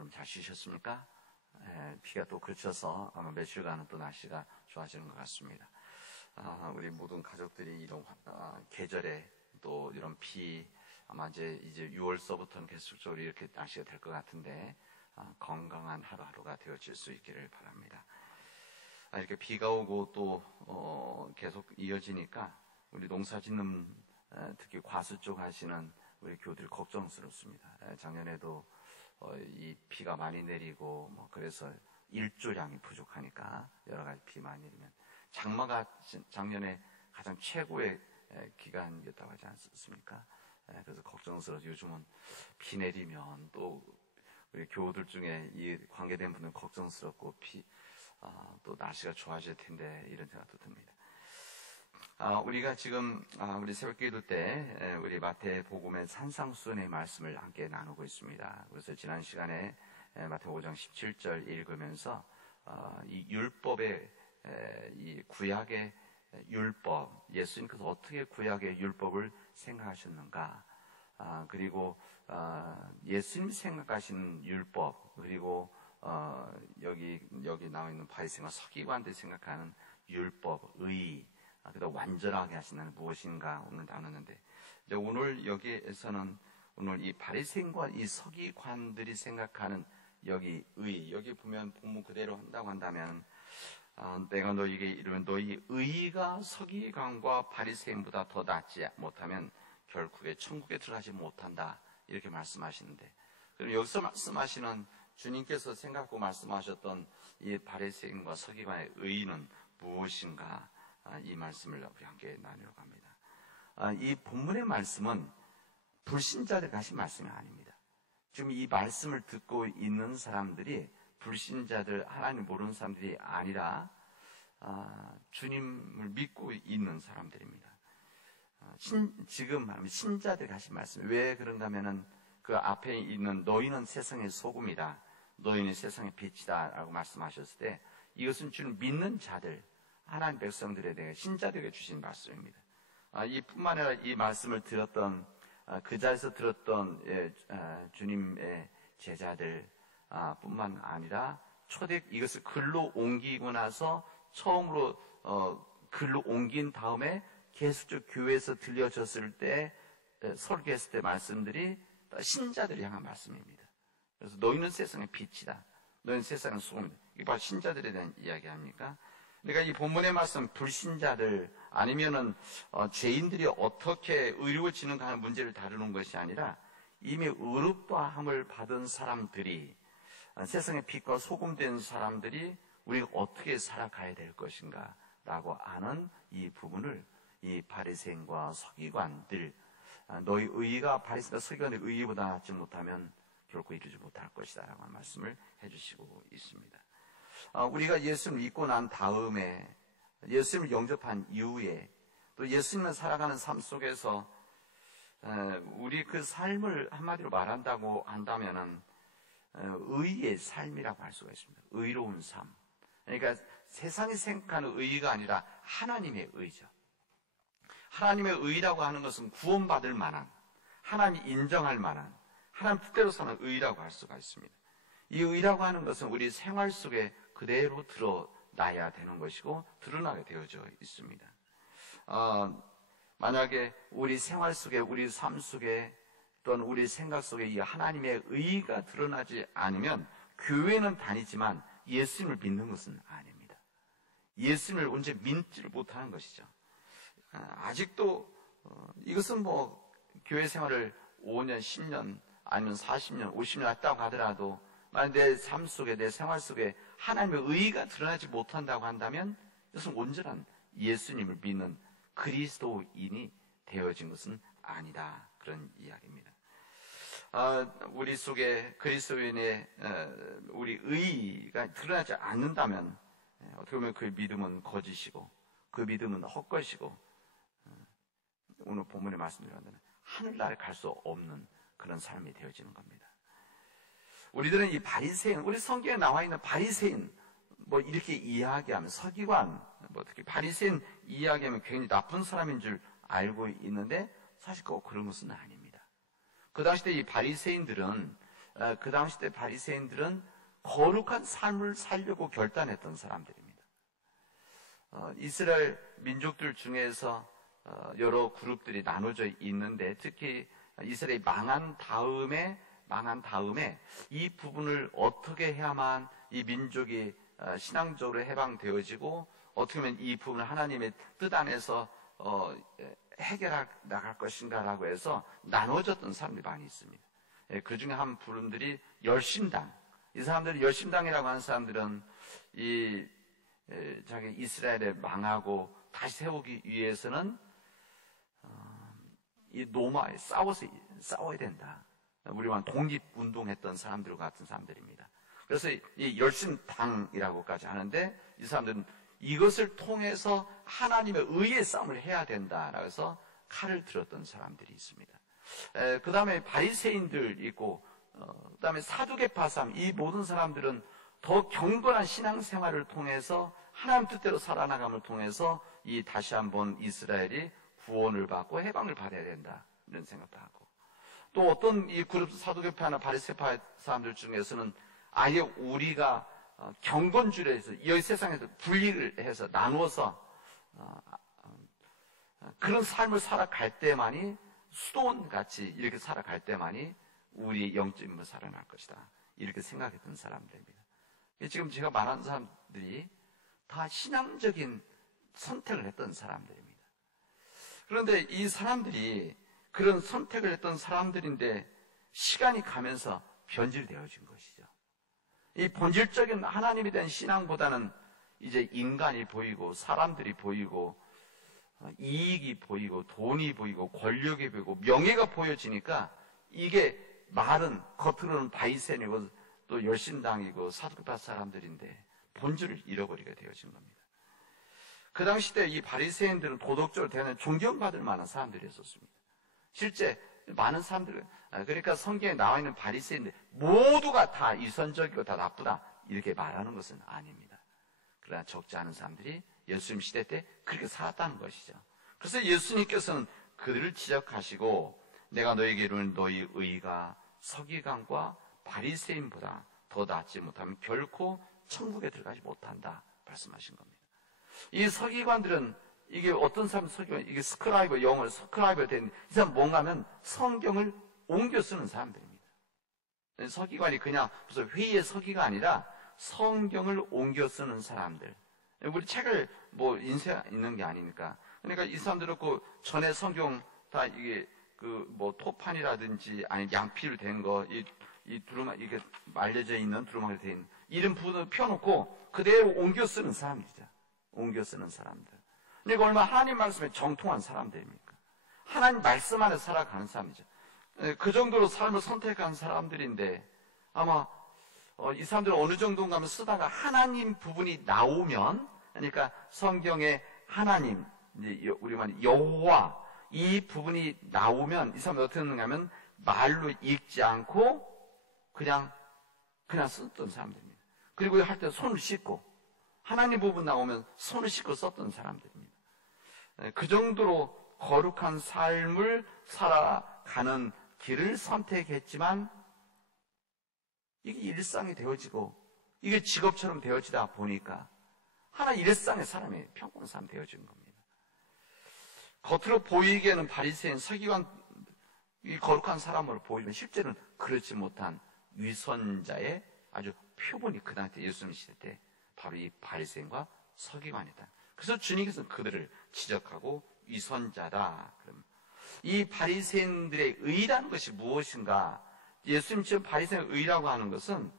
여러분 잘 쉬셨습니까? 비가 또 그쳐서 아마 며칠간은 또 날씨가 좋아지는 것 같습니다. 우리 모든 가족들이 이런 계절에 또 이런 비, 아마 이제 6월서부터는 계속적으로 이렇게 날씨가 될 것 같은데 건강한 하루하루가 되어질 수 있기를 바랍니다. 이렇게 비가 오고 또 계속 이어지니까 우리 농사짓는 특히 과수 쪽 하시는 우리 교우들이 걱정스럽습니다. 작년에도 이 비가 많이 내리고 그래서 일조량이 부족하니까 여러 가지 비 많이 내리면 장마가 작년에 가장 최고의 기간이었다고 하지 않습니까? 그래서 걱정스러워서 요즘은 비 내리면 또 우리 교우들 중에 이 관계된 분은 걱정스럽고 또 날씨가 좋아질 텐데 이런 생각도 듭니다. 우리가 지금 우리 새벽기도 때 우리 마태복음의 산상수훈의 말씀을 함께 나누고 있습니다. 그래서 지난 시간에 마태복음 5장 17절 읽으면서 이 율법의 이 구약의 율법, 예수님께서 어떻게 구약의 율법을 생각하셨는가, 그리고 예수님 생각하시는 율법, 그리고 여기 나와 있는 바리새인과 서기관들이 생각하는 율법, 의, 그다음 완전하게 하시는 무엇인가 오늘 나누는데, 이제 오늘 여기에서는 오늘 이 바리새인과 이 서기관들이 생각하는 여기 의, 여기 보면 본문 그대로 한다고 한다면 내가 너희에게 이르면 너희 의가 서기관과 바리새인보다 더 낫지 못하면 결국에 천국에 들어가지 못한다, 이렇게 말씀하시는데, 그럼 여기서 말씀하시는 주님께서 생각하고 말씀하셨던 이 바리새인과 서기관의 의는 무엇인가, 이 말씀을 우리 함께 나누려고 합니다. 이 본문의 말씀은 불신자들이 하신 말씀이 아닙니다. 지금 이 말씀을 듣고 있는 사람들이 불신자들, 하나님 모르는 사람들이 아니라 주님을 믿고 있는 사람들입니다. 지금 말하면 신자들이 하신 말씀, 왜 그런가 하면은 그 앞에 있는 너희는 세상의 소금이다, 너희는 세상의 빛이다 라고 말씀하셨을 때 이것은 주님 믿는 자들, 하나님 백성들에 대해 신자들에게 주신 말씀입니다. 이뿐만 아니라 이 말씀을 들었던 그 자리에서 들었던 주님의 제자들 뿐만 아니라 이것을 글로 옮기고 나서 처음으로 글로 옮긴 다음에 계속적 교회에서 들려졌을 때 설교했을 때 말씀들이 신자들을 향한 말씀입니다. 그래서 너희는 세상의 빛이다, 너희는 세상의 소금이다, 이게 바로 신자들에 대한 이야기 아닙니까? 그러니까 이 본문의 말씀, 불신자들 아니면은 죄인들이 어떻게 의로워지는가 하는 문제를 다루는 것이 아니라 이미 의롭다함을 받은 사람들이, 세상의 빛과 소금 된 사람들이 우리가 어떻게 살아가야 될 것인가 라고 하는 이 부분을 이 바리새인과 서기관들, 너희 의의가 바리새인과 서기관의 의의보다 낫지 못하면 결코 이루지 못할 것이다 라고 하는 말씀을 해주시고 있습니다. 우리가 예수님을 믿고 난 다음에, 예수님을 영접한 이후에, 또 예수님을 살아가는 삶 속에서 우리 그 삶을 한마디로 말한다고 한다면은 의의 삶이라고 할 수가 있습니다. 의로운 삶. 그러니까 세상이 생각하는 의의가 아니라 하나님의 의죠. 하나님의 의라고 하는 것은 구원받을 만한, 하나님이 인정할 만한, 하나님 뜻대로 사는 의라고 할 수가 있습니다. 이 의라고 하는 것은 우리 생활 속에 그대로 드러나야 되는 것이고 드러나게 되어져 있습니다. 만약에 우리 생활 속에, 우리 삶 속에 또는 우리 생각 속에 이 하나님의 의가 드러나지 않으면 교회는 다니지만 예수님을 믿는 것은 아닙니다. 예수님을 언제 믿지를 못하는 것이죠. 아직도 이것은 교회 생활을 5년, 10년 아니면 40년, 50년 했다고 하더라도 만약 내 삶 속에, 내 생활 속에 하나님의 의가 드러나지 못한다고 한다면 이것은 온전한 예수님을 믿는 그리스도인이 되어진 것은 아니다, 그런 이야기입니다. 우리 속에 그리스도인의 우리 의가 드러나지 않는다면 어떻게 보면 그 믿음은 거짓이고 그 믿음은 헛것이고 오늘 본문에 말씀드렸는데 하늘나라에 갈 수 없는 그런 삶이 되어지는 겁니다. 우리들은 이 바리새인, 우리 성경에 나와 있는 바리새인 이렇게 이야기하면, 서기관 특히 바리새인 이야기하면 굉장히 나쁜 사람인 줄 알고 있는데 사실 꼭 그런 것은 아닙니다. 그 당시 때 이 바리새인들은 그 당시 때 바리새인들은 거룩한 삶을 살려고 결단했던 사람들입니다. 이스라엘 민족들 중에서 여러 그룹들이 나눠져 있는데, 특히 이스라엘이 망한 다음에 이 부분을 어떻게 해야만 이 민족이 신앙적으로 해방되어지고, 어떻게 하면 이 부분을 하나님의 뜻 안에서 해결해 나갈 것인가라고 해서 나눠졌던 사람들이 많이 있습니다. 그 중에 한 분들이 열심당. 이 사람들이 열심당이라고 하는 사람들은 자기 이스라엘에 망하고 다시 세우기 위해서는 이 로마에 싸워야 된다. 우리와 독립운동했던 사람들 같은 사람들입니다. 그래서 이 열심당이라고까지 하는데, 이 사람들은 이것을 통해서 하나님의 의의 싸움을 해야 된다라고 해서 칼을 들었던 사람들이 있습니다. 그 다음에 바리새인들 있고, 그 다음에 사두개파 사람, 이 모든 사람들은 더 경건한 신앙생활을 통해서 하나님 뜻대로 살아나감을 통해서 이 다시 한번 이스라엘이 구원을 받고 해방을 받아야 된다, 이런 생각도 하고, 또 어떤 이 그룹 사두개파나 바리새파 사람들 중에서는 아예 우리가 경건주의에서 이 세상에서 분리를 해서 나누어서 그런 삶을 살아갈 때만이, 수도원같이 이렇게 살아갈 때만이 우리 영적인 힘을 살아날 것이다, 이렇게 생각했던 사람들입니다. 지금 제가 말하는 사람들이 다 신앙적인 선택을 했던 사람들입니다. 그런데 이 사람들이 그런 선택을 했던 사람들인데 시간이 가면서 변질되어진 것이죠. 이 본질적인 하나님에 대한 신앙보다는 이제 인간이 보이고 사람들이 보이고 이익이 보이고 돈이 보이고 권력이 보이고 명예가 보여지니까, 이게 말은 겉으로는 바리새인이고 또 열심당이고 사두개파 사람들인데 본질을 잃어버리게 되어진 겁니다. 그 당시 때 이 바리새인들은 도덕적으로 대단히 존경받을 만한 사람들이었습니다. 실제 많은 사람들, 그러니까 성경에 나와 있는 바리새인들 모두가 다 위선적이고 다 나쁘다, 이렇게 말하는 것은 아닙니다. 그러나 적지 않은 사람들이 예수님 시대 때 그렇게 살았다는 것이죠. 그래서 예수님께서는 그들을 지적하시고, 내가 너에게 이르는 너희 의가 서기관과 바리새인보다 더 낫지 못하면 결코 천국에 들어가지 못한다, 말씀하신 겁니다. 이 서기관들은, 이게 어떤 사람 서기관, 이게 스크라이버, 영어로 스크라이버 된 이 사람 뭔가 하면 성경을 옮겨 쓰는 사람들입니다. 서기관이 그냥 무슨 회의의 서기가 아니라 성경을 옮겨 쓰는 사람들. 우리 책을 뭐 인쇄 있는 게 아니니까. 그러니까 이 사람들은 그 전에 성경 다 이게 그 뭐 토판이라든지 아니면 양피로 된 거, 이 두루마기, 이게 말려져 있는 두루마기로 된 있는 이런 부분을 펴놓고 그대로 옮겨 쓰는 사람이죠. 옮겨 쓰는 사람들. 그러니까 얼마나 하나님 말씀에 정통한 사람들입니까? 하나님 말씀 안에 살아가는 사람이죠. 그 정도로 삶을 선택한 사람들인데, 아마 이 사람들은 어느 정도인가 하면 쓰다가 하나님 부분이 나오면, 그러니까 성경에 하나님, 이제 우리 말 여호와, 이 부분이 나오면 이 사람은 어떻게 했는가 하면 말로 읽지 않고 그냥 썼던 사람들입니다. 그리고 할 때 손을 씻고, 하나님 부분 나오면 손을 씻고 썼던 사람들입니다. 그 정도로 거룩한 삶을 살아가는 길을 선택했지만, 이게 일상이 되어지고 이게 직업처럼 되어지다 보니까 하나 일상의 사람이 평범한 사람 되어진 겁니다. 겉으로 보이기에는 바리새인, 서기관, 이 거룩한 사람으로 보이면 실제는 그렇지 못한 위선자의 아주 표본이 그 당시 예수님 시대 때 바로 이 바리새인과 서기관이다. 그래서 주님께서는 그들을 지적하고 위선자다. 이 바리새인들의 의라는 것이 무엇인가? 예수님 지금 바리새인의 의라고 하는 것은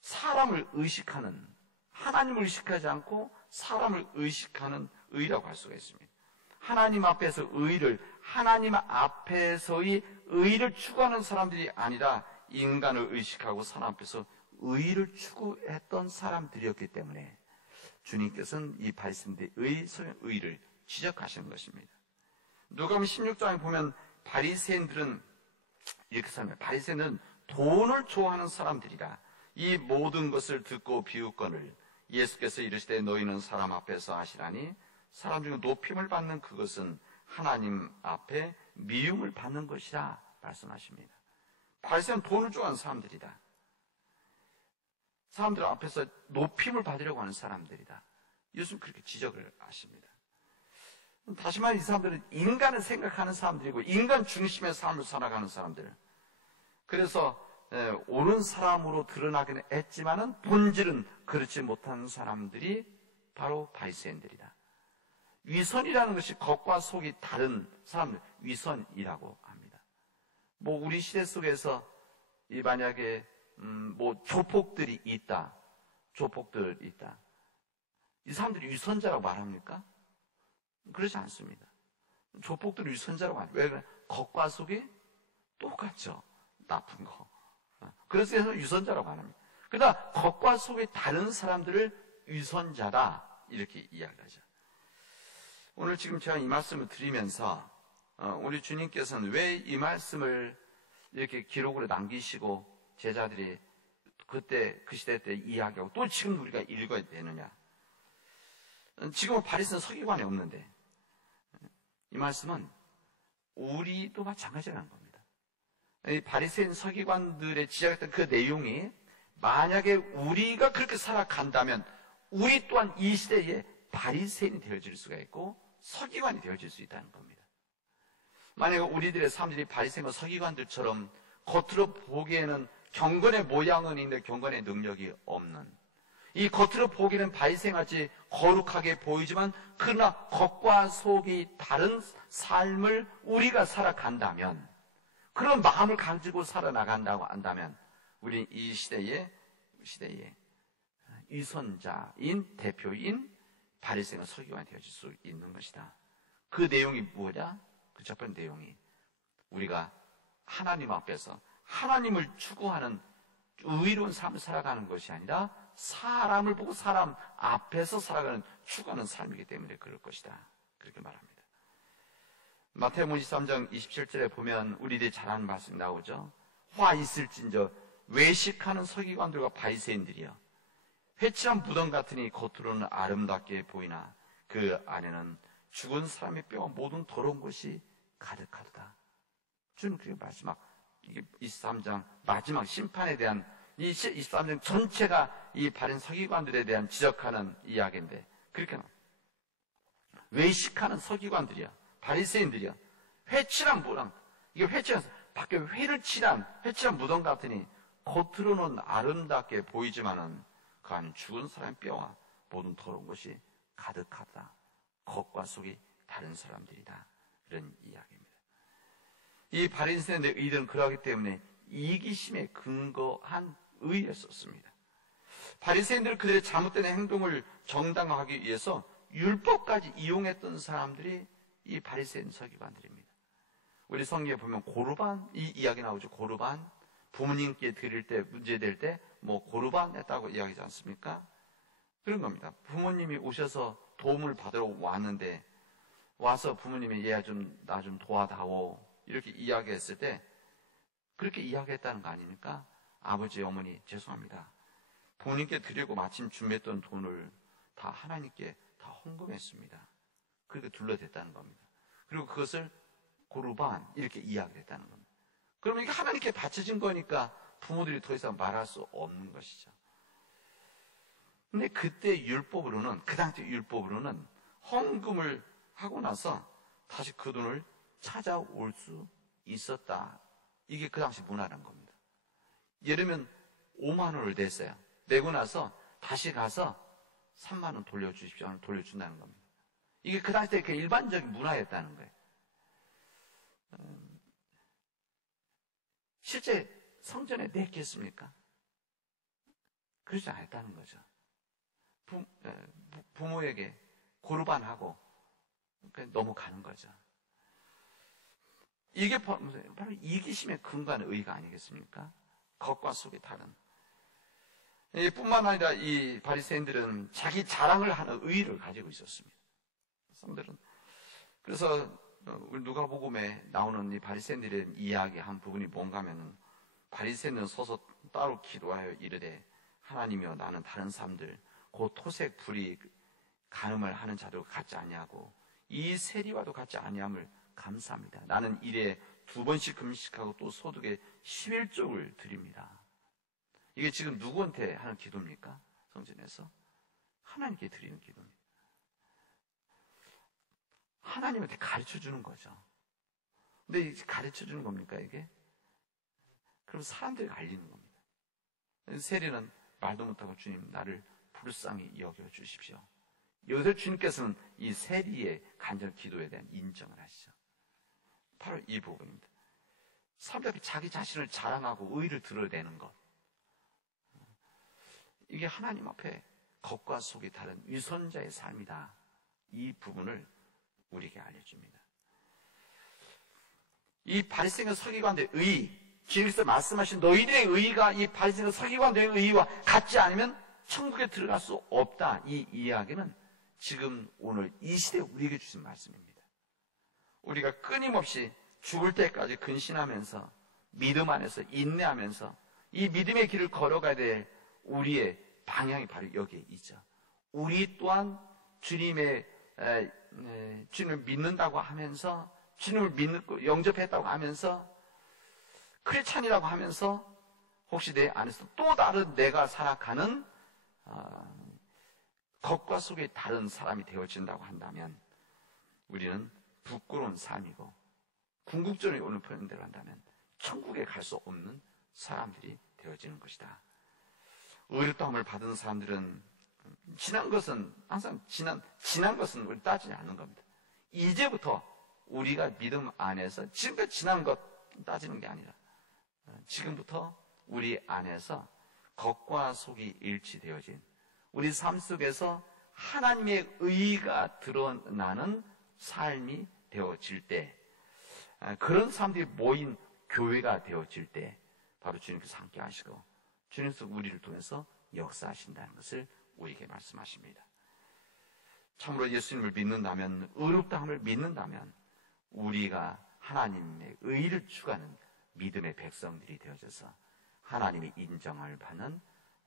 사람을 의식하는, 하나님을 의식하지 않고 사람을 의식하는 의라고 할 수가 있습니다. 하나님 앞에서 의를, 하나님 앞에서의 의를 추구하는 사람들이 아니라 인간을 의식하고 사람 앞에서 의를 추구했던 사람들이었기 때문에 주님께서는 이 바리새인들의 의를 지적하시는 것입니다. 누가복음 16장에 보면 바리새인들은 이렇게 설명해요. 바리새인은 돈을 좋아하는 사람들이라. 이 모든 것을 듣고 비웃거늘 예수께서 이르시되 너희는 사람 앞에서 하시라니 사람 중에 높임을 받는 그것은 하나님 앞에 미움을 받는 것이라 말씀하십니다. 바리새인은 돈을 좋아하는 사람들이다. 사람들 앞에서 높임을 받으려고 하는 사람들이다. 예수님 그렇게 지적을 하십니다. 다시 말해 이 사람들은 인간을 생각하는 사람들이고 인간 중심의 삶을 살아가는 사람들. 그래서 옳은 사람으로 드러나기는 했지만은 본질은 그렇지 못한 사람들이 바로 바리새인들이다. 위선이라는 것이 겉과 속이 다른 사람들, 위선이라고 합니다. 뭐 우리 시대 속에서 만약에 뭐 조폭들이 있다, 이 사람들이 위선자라고 말합니까? 그렇지 않습니다. 조폭들이 위선자라고 합니다. 왜 그래? 겉과 속이 똑같죠. 나쁜 거. 그래서 위선자라고 합니다. 그러다 겉과 속이 다른 사람들을 위선자다 이렇게 이야기하죠. 오늘 지금 제가 이 말씀을 드리면서 우리 주님께서는 왜 이 말씀을 이렇게 기록으로 남기시고 제자들이 그때 그 시대 때 이야기하고 또 지금 우리가 읽어야 되느냐? 지금은 바리새인 서기관이 없는데 이 말씀은 우리도 마찬가지라는 겁니다. 이 바리새인 서기관들의 지적했던 그 내용이 만약에 우리가 그렇게 살아간다면 우리 또한 이 시대에 바리새인이 되어질 수가 있고 서기관이 되어질 수 있다는 겁니다. 만약에 우리들의 삶들이 바리새인과 서기관들처럼 겉으로 보기에는 경건의 모양은 있는데 경건의 능력이 없는, 이 겉으로 보기에는 바리새인같이 거룩하게 보이지만 그러나 겉과 속이 다른 삶을 우리가 살아간다면, 그런 마음을 가지고 살아나간다고 한다면 우리는 이 시대에 위선자인 대표인 바리새인과 서기관이 되어질 수 있는 것이다. 그 내용이 뭐냐? 그 첫 번째 내용이 우리가 하나님 앞에서 하나님을 추구하는 의로운 삶을 살아가는 것이 아니라 사람을 보고 사람 앞에서 살아가는 추구하는 삶이기 때문에 그럴 것이다. 그렇게 말합니다. 마태복음 23장 27절에 보면 우리들이 잘 아는 말씀이 나오죠. 화 있을진저 외식하는 서기관들과 바리새인들이여 회칠한 무덤 같으니 겉으로는 아름답게 보이나 그 안에는 죽은 사람의 뼈와 모든 더러운 것이 가득하다. 주는 그게 마지막 23장 마지막 심판에 대한 이 23장 전체가 이 바린 서기관들에 대한 지적하는 이야기인데 그렇게 나옵니다. 외식하는 서기관들이야, 바리새인들이야, 회칠한 무덤, 이게 회칠한 밖에 회를 칠한 회칠한 무덤 같으니 겉으로는 아름답게 보이지만은 그 안에 죽은 사람의 뼈와 모든 더러운 것이 가득하다. 겉과 속이 다른 사람들이다. 이런 이야기입니다. 이 바리새인들의 의들은 그러하기 때문에 이기심에 근거한 의였었습니다. 바리새인들은 그들의 잘못된 행동을 정당화하기 위해서 율법까지 이용했던 사람들이 이 바리새인 서기관들입니다. 우리 성경에 보면 고르반 이 이야기 나오죠. 고르반 부모님께 드릴 때 문제될 때 뭐 고르반 했다고 이야기하지 않습니까? 그런 겁니다. 부모님이 오셔서 도움을 받으러 왔는데 와서 부모님이 얘야 나 좀 도와다오 이렇게 이야기했을 때 그렇게 이야기했다는 거 아닙니까? 아버지 어머니 죄송합니다. 부모님께 드리고 마침 준비했던 돈을 다 하나님께 다 헌금했습니다. 그렇게 둘러댔다는 겁니다. 그리고 그것을 고르반 이렇게 이야기했다는 겁니다. 그러면 이게 하나님께 바쳐진 거니까 부모들이 더 이상 말할 수 없는 것이죠. 근데 그때 율법으로는, 그 당시 율법으로는 헌금을 하고 나서 다시 그 돈을 찾아올 수 있었다. 이게 그 당시 문화란 겁니다. 예를 들면 5만 원을 냈어요. 내고 나서 다시 가서 3만 원 돌려주십시오 하면 돌려준다는 겁니다. 이게 그 당시 때 그 일반적인 문화였다는 거예요. 실제 성전에 냈겠습니까? 그러지 않았다는 거죠. 부모에게 고르반하고 넘어가는 거죠. 이게 바로 이기심의 근거한 의가 아니겠습니까? 겉과 속이 다른. 뿐만 아니라 이 바리새인들은 자기 자랑을 하는 의의를 가지고 있었습니다. 사람들은 그래서 우리 누가복음에 나오는 이 바리새인들의 이야기한 부분이 뭔가 하면은 바리새인은 서서 따로 기도하여 이르되 하나님이여 나는 다른 사람들 곧 토색 불이 간음을 하는 자들과 같지 아니하고 이 세리와도 같지 아니함을 감사합니다. 나는 이래 2번씩 금식하고 또 소득의 11쪽을 드립니다. 이게 지금 누구한테 하는 기도입니까? 성전에서 하나님께 드리는 기도입니다. 하나님한테 가르쳐 주는 거죠. 근데 이제 가르쳐 주는 겁니까, 이게? 그럼 사람들이 알리는 겁니다. 세리는 말도 못하고 주님, 나를 불쌍히 여겨 주십시오. 여기서 주님께서는 이 세리의 간절 기도에 대한 인정을 하시죠. 바로 이 부분입니다. 사람들이 자기 자신을 자랑하고 의의를 드러내는 것. 이게 하나님 앞에 겉과 속이 다른 위선자의 삶이다. 이 부분을 우리에게 알려줍니다. 이 바리새인과 서기관들의 의의, 주님께서 말씀하신 너희들의 의의가 이 바리새인과 서기관들의 의의와 같지 않으면 천국에 들어갈 수 없다. 이 이야기는 지금 오늘 이 시대에 우리에게 주신 말씀입니다. 우리가 끊임없이 죽을 때까지 근신하면서 믿음 안에서 인내하면서 이 믿음의 길을 걸어가야 될 우리의 방향이 바로 여기에 있죠. 우리 또한 주님을 믿는다고 하면서 주님을 믿고 영접했다고 하면서 크리스찬이라고 하면서 혹시 내 안에서 또 다른 내가 살아가는 겉과 속의 다른 사람이 되어진다고 한다면 우리는 부끄러운 삶이고 궁극적으로 오늘 표현대로 한다면 천국에 갈 수 없는 사람들이 되어지는 것이다. 의롭다함을 받은 사람들은 지난 것은 항상 지난 것은 우리 따지지 않는 겁니다. 이제부터 우리가 믿음 안에서 지금까지 지난 것 따지는 게 아니라 지금부터 우리 안에서 겉과 속이 일치되어진 우리 삶 속에서 하나님의 의가 드러나는 삶이 되어질 때, 그런 사람들이 모인 교회가 되어질 때 바로 주님께서 함께 하시고 주님께서 우리를 통해서 역사하신다는 것을 우리에게 말씀하십니다. 참으로 예수님을 믿는다면, 의롭다함을 믿는다면 우리가 하나님의 의를 추구하는 믿음의 백성들이 되어져서 하나님의 인정을 받는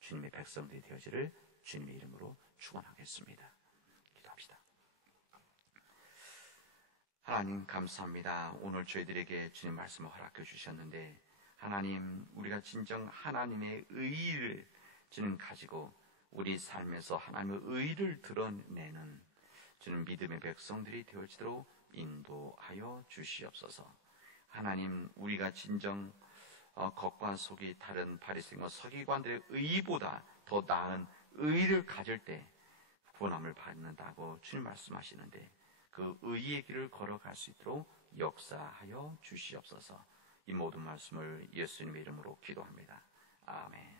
주님의 백성들이 되어지를 주님의 이름으로 축원하겠습니다. 기도합시다. 하나님 감사합니다. 오늘 저희들에게 주님 말씀을 허락해 주셨는데 하나님, 우리가 진정 하나님의 의를 주님 가지고 우리 삶에서 하나님의 의를 드러내는 주님 믿음의 백성들이 되어지도록 인도하여 주시옵소서. 하나님, 우리가 진정 겉과 속이 다른 바리새인과 서기관들의 의보다 더 나은 의를 가질 때 구원함을 받는다고 주님 말씀하시는데 그 의의 길을 걸어갈 수 있도록 역사하여 주시옵소서. 이 모든 말씀을 예수님의 이름으로 기도합니다. 아멘.